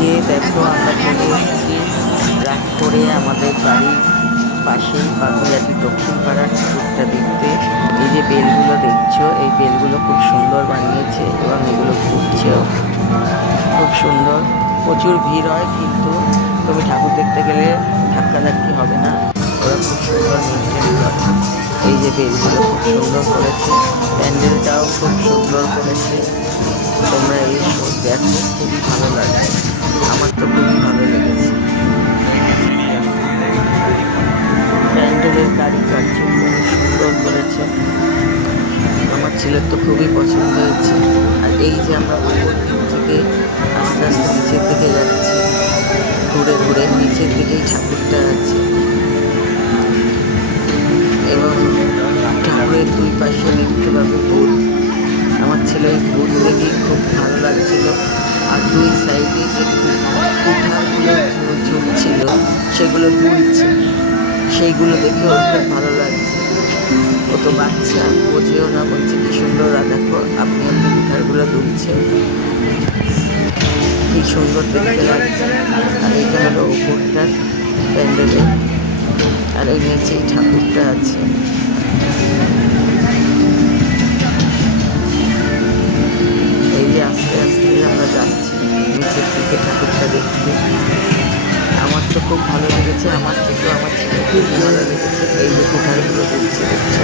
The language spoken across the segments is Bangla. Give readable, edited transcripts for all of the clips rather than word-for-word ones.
যে দেখো আমরা চলে এসেছি রাত করে আমাদের বাড়ির পাশেই বাগুইআটি দক্ষিণ পাড়ার ঠাকুরটা দেখতে। এই যে বেলগুলো দেখছো, এই বেলগুলো খুব সুন্দর বানিয়েছে এবং এগুলো ঘুরছেও খুব সুন্দর। প্রচুর ভিড় হয়, কিন্তু তুমি ঠাকুর দেখতে গেলে ধাক্কাধাক্কি হবে না, ওরা খুব সুন্দর মেনটেন করে। এই যে বেলগুলো খুব সুন্দর করেছে, প্যান্ডেলটাও খুব সুন্দর করেছে। তোমরা এই শো দেখো, খুবই ভালো লাগছে, আমার তো খুবই ভালো লেগেছে। প্যান্ডেলের কারিকার্য খুবই সুন্দর করেছে, আমার ছেলের তো খুবই পছন্দ হয়েছে। আর এই যে আমরা উপর দিক থেকে আস্তে আস্তে নিচের দিকে যাচ্ছি, ঘুরে ঘুরে নিচের দিকেই ঠাকুরটা আছে এবং ঠাকুরের দুই পাশে দেখতে পাবে ভূত। আমার ছেলে ওই ভূত দেখেই খুব ভালো লাগছিল। আর দুই সাইডে যে কুঠারগুলো ঝুলছিল সেগুলো দুলছে, সেইগুলো দেখে ওর খুব ভালো লাগছে। ও তো বাচ্চা, বোঝেও না, বলছে কি সুন্দর দেখো আপনি আপনি কুঠারগুলো দুলছে, কি সুন্দর দেখতে লাগছে। আর এটা হলো উপরটার প্যান্ডেলে, আর ওই নিচেই ঠাকুরটা আছে। এই যে আস্তে আস্তে আমরা যাচ্ছি নিচের দিকে ঠাকুরটা দেখতে। আমার তো খুব ভালো লেগেছে, আমার থেকেও আমার ছেলে খুব ভালো লেগেছে। এই যে কুঠারগুলো দিচ্ছে দেখছো,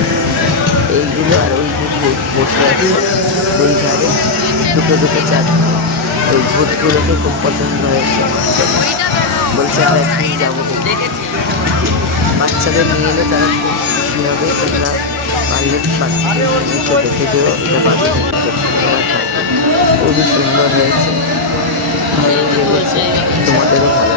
এইগুলো আর ওই যে ভূত বসে আছে দুই ধারে, দুটো দুটো চারটে, ওই ভূতগুলোকে খুব পছন্দ হয়েছে আমার ছেলে, বলছে আর একদিন যাবো দেখতে। বাচ্চাদের নিয়ে এলে তারা খুব খুশি হবে। তোমরা পারলে বাচ্চাদের এসে দেখে যেও, এটা বাগুইআটি দক্ষিণ পাড়ার ঠাকুর, খুবই সুন্দর হয়েছে, ভালো লেগেছে, তোমাদেরও ভালো